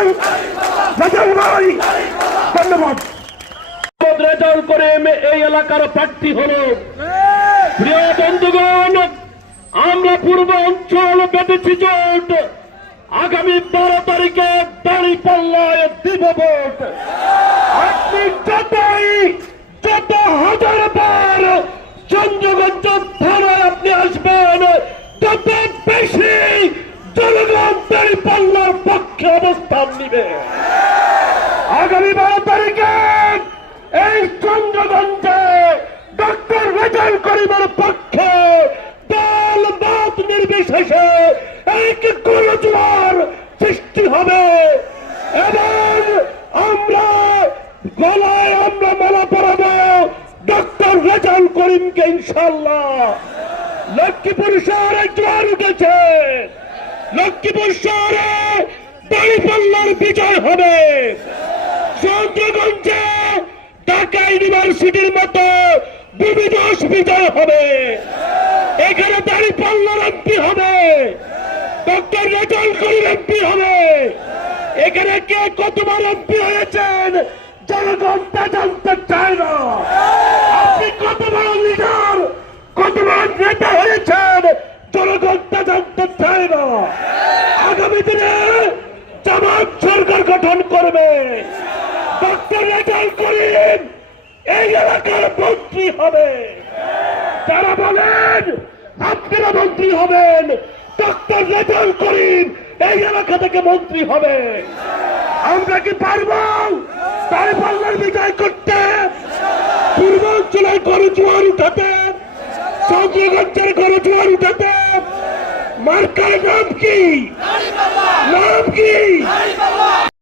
ভাই, রেজাউল ভাই, ধন্যবাদ। রেজাউল করিম এই এলাকার প্রার্থী হলো। প্রিয় বন্ধুগণ, আমরা পূর্ব অঞ্চল বেঁধেছি জোট, আগামী 12 তারিখে দাঁড়িপাল্লায় দিব ভোট। আপনি যত হাজার বার চন্দ্রগঞ্জ থানায় আপনি আসবেন, তত বেশি জনগণ দাঁড়িপাল্লার পক্ষে অবস্থান নিবে। আগামী 12 তারিখে এই চন্দ্রগঞ্জে ডক্টর রেজাউল করিমের পক্ষে দল মত নির্বিশেষে এক গণজোয়ার সৃষ্টি হবে এবং আমরা গলায় মালা পরাবো ডক্টর রেজাউল করিমকে ইনশাআল্লাহ। লক্ষ্মীপুর শহরে জোয়ার উঠেছে, লক্ষ্মীপুর শহরে দাঁড়িপাল্লার বিজয় হবে। চন্দ্রগঞ্জে ঢাকা ইউনিভার্সিটির মতো বিবিধ বিজয় হবে। এখানে দাঁড়িপাল্লার এমপি হবে, ডক্টর রেজাউল করিম এমপি হবে। এখানে কে কতবার এমপি হয়েছেন জনগণ তা জানতে চায় না। আপনি কতবার লিডার, কতবার নেতা হয়েছেন জনগণ তা জানতে চায় না। আগামী দিনে জামাত সরকার গঠন করবে, ডক্টর রেজাউল করিম এই এলাকার মন্ত্রী হবে। যারা বলেন আপনারা মন্ত্রী হবেন, ডক্টর রেজাউল করিম এই এলাকা থেকে মন্ত্রী হবে। আমরা কি পারবো দাঁড়িপাল্লার বিজয় করতে? পূর্বাঞ্চলের গণজোয়ার উঠাতে, চন্দ্রগঞ্জের গণজোয়ার উঠাতে। মার্কার নাম কি? নাম কি?